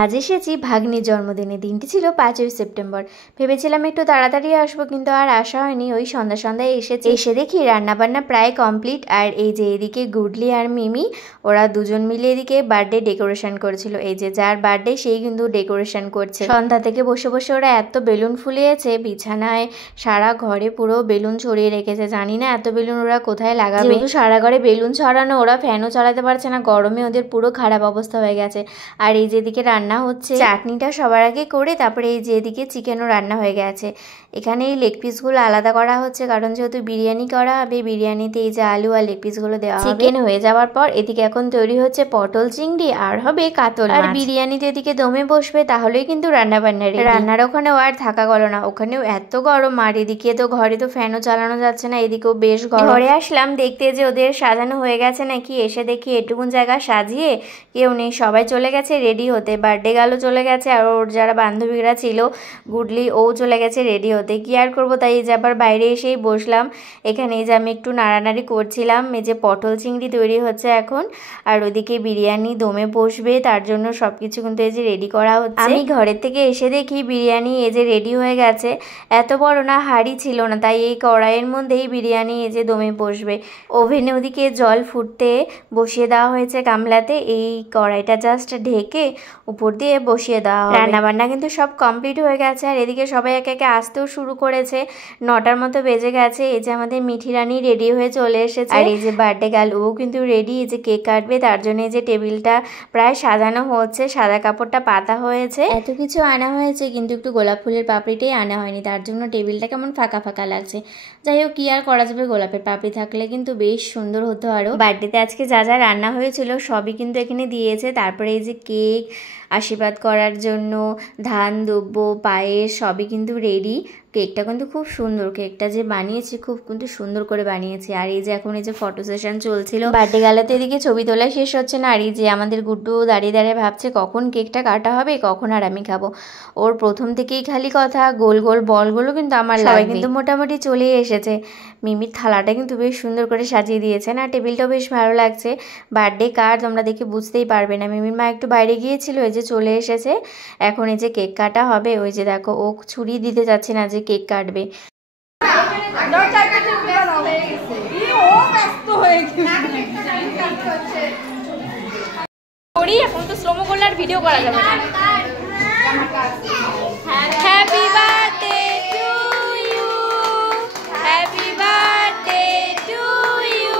আজ এসেছি ভাগ্নির জন্মদিনে। দিনটি ছিল 5ই সেপ্টেম্বর। ভেবেছিলাম একটু তাড়াতাড়ি আসবো, কিন্তু আর আসা হয়নি। ওই সন্ধ্যায় এসে দেখি রান্নাবান্না প্রায় কমপ্লিট। আর এই যে এদিকে গুডলি আর মিমি ওরা দুজন মিলে এদিকে বার্থডে ডেকোরেশন করেছিল। এই যে যার বার্থডে সেই কিন্তু ডেকোরেশন করছে। সন্ধ্যা থেকে বসে বসে ওরা এত বেলুন ফুলিয়েছে, বিছানায় সারা ঘরে পুরো বেলুন ছড়িয়ে রেখেছে। জানি না এত বেলুন ওরা কোথায় লাগাবে। যেহেতু সারা ঘরে বেলুন ছড়ানো, ওরা ফ্যানও চালাতে পারছে না, গরমে ওদের পুরো খারাপ অবস্থা হয়ে গেছে। আর এই যেদিকে রান্না হচ্ছে, চাটনিটা সবার আগে করে তারপরে এই যে এদিকে চিকেনও রান্না হয়ে গেছে। এখানে এই লেগ পিসগুলো আলাদা করা হচ্ছে, কারণ যেহেতু বিরিয়ানি করা হবে, বিরিয়ানিতে এই যে আলু আর লেগ পিসগুলো দেওয়া হবে। চিকেন হয়ে যাওয়ার পর এদিকে এখন তৈরি হচ্ছে পটল চিংড়ি আর হবে কাতল মাছ। আর বিরিয়ানিতে এদিকে দমে বসবে, তাহলেই কিন্তু রান্না বান্না রেডি। রান্নার ওখানেও আর থাকা গেল না, ওখানেও এত গরম। আর এদিকে তো ঘরে তো ফ্যানও চালানো যাচ্ছে না, এদিকেও বেশ গরম। ঘরে আসলাম দেখতে যে ওদের সাজানো হয়ে গেছে নাকি। এসে দেখি এটুকুন জায়গা সাজিয়ে কেউ নেই, সবাই চলে গেছে রেডি হতে। বার্থডে গালও চলে গেছে, আর ওর যারা বান্ধবীরা ছিল গুডলি ও চলে গেছে রেডি হতে। কি আর করবো, তাই এই যে আবার বাইরে এসেই বসলাম। এখানে এই যে আমি একটু নাড়ানাড়ি করছিলাম। এই যে পটল চিংড়ি তৈরি হচ্ছে এখন, আর ওদিকে বিরিয়ানি দমে বসবে, তার জন্য সব কিছু কিন্তু এই যে রেডি করা হচ্ছে। আমি ঘরের থেকে এসে দেখি বিরিয়ানি এই যে রেডি হয়ে গেছে। এত বড় না হাঁড়ি ছিল না, তাই এই কড়াইয়ের মধ্যেই বিরিয়ানি এই যে দমে বসবে। ওভেনে ওদিকে জল ফুটতে বসিয়ে দেওয়া হয়েছে গামলাতে। এই কড়াইটা জাস্ট ঢেকে উপর দিয়ে বসিয়ে দেওয়া হবে। রান্নাবান্না কিন্তু সব কমপ্লিট হয়ে গেছে। আর এদিকে সবাই একে একে আসতেও শুরু করেছে। 9টার মতো বেজে গেছে। এই যে আমাদের মিঠি রানী রেডি হয়ে চলে এসেছে। আর এই যে বার্থডে গার্ল ও কিন্তু রেডি, এই যে কেক কাটবে, তার জন্য এই যে টেবিলটা প্রায় সাজানো হচ্ছে, সাদা কাপড়টা পাতা হয়েছে। এত কিছু আনা হয়েছে, কিন্তু একটু গোলাপ ফুলের পাপড়িটাই আনা হয়নি, তার জন্য টেবিলটা কেমন ফাঁকা ফাঁকা লাগছে। যাই হোক, কি আর করা যাবে, গোলাপের পাপড়ি থাকলে কিন্তু বেশ সুন্দর হতো। আরও বার্থডেতে আজকে যা যা রান্না হয়েছিল সবই কিন্তু এখানে দিয়েছে। তারপরে এই যে কেক, আশীর্বাদ করার জন্য ধান দুব্য, পায়েস সবই কিন্তু রেডি। কেকটা কিন্তু খুব সুন্দর, কেকটা যে বানিয়েছি খুব কিন্তু সুন্দর করে বানিয়েছি। আর এই যে এখন এই যে ফটো সেশন চলছিল। বার্থডে গালাতে এদিকে ছবি তোলা শেষ হচ্ছে না। আর এই যে আমাদের গুড্ডু দাঁড়িয়ে দাঁড়িয়ে ভাবছে কখন কেকটা কাটা হবে, কখন আর আমি খাবো। ওর প্রথম থেকেই খালি কথা, গোল গোল বলগুলো কিন্তু আমার লাগবে। সবাই কিন্তু মোটামুটি চলেই এসেছে। মিমির থালাটা কিন্তু বেশ সুন্দর করে সাজিয়ে দিয়েছে, না টেবিলটাও বেশ ভালো লাগছে। বার্থডে কার্ড তোমরা দেখে বুঝতেই পারবে না। মিমির মা একটু বাইরে গিয়েছিল, এই যে চলে এসেছে। এখন এই যে কেক কাটা হবে। ওই যে দেখো ও ছুরি দিতে যাচ্ছে না, যে কেক কাটবে। এখন তো স্লোমো করলে আর ভিডিও করা যাবে না। Happy birthday to you, happy birthday to you,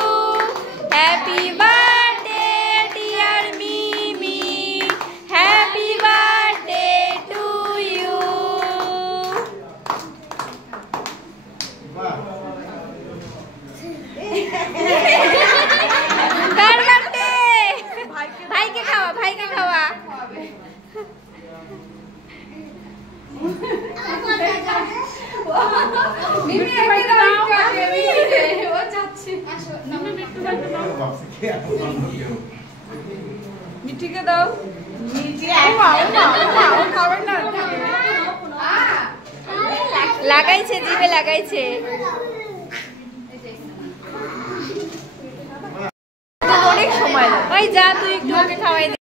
happy birthday dear Mimi, happy birthday to you. কার বার্থডে? ভাইকে খাওয়া, ভাইকে খাওয়া। মিঠিকে দাও, লাগাইছে জিভে লাগাইছে। অনেক সময় ওই যা তুই একটু ওকে খাওয়াই দে।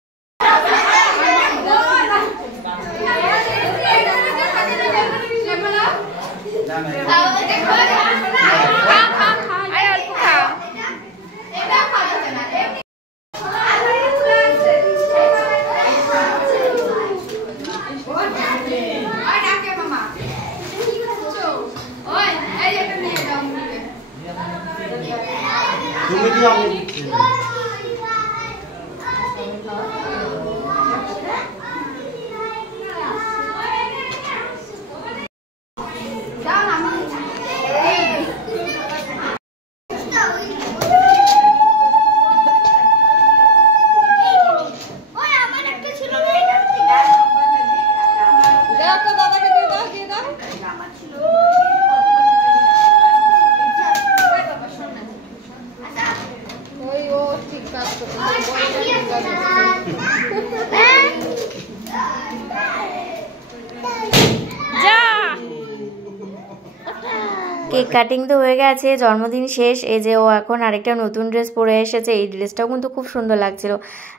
কেক কাটিং তো হয়ে গেছে, জন্মদিন শেষ। এই যে ও এখন আরেকটা নতুন ড্রেস পরে এসেছে, এই ড্রেসটাও কিন্তু খুব সুন্দর লাগছিল।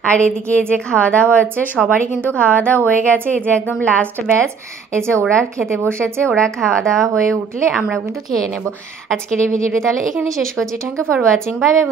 আর এদিকে এই যে খাওয়া দাওয়া হচ্ছে, সবারই কিন্তু খাওয়া দাওয়া হয়ে গেছে। এই যে একদম লাস্ট ব্যাচ, এই যে ওরা খেতে বসেছে। ওরা খাওয়া দাওয়া হয়ে উঠলে আমরাও কিন্তু খেয়ে নেব। আজকের এই ভিডিওটি তাহলে এখানে শেষ করছি। Thank you for watching, bye by.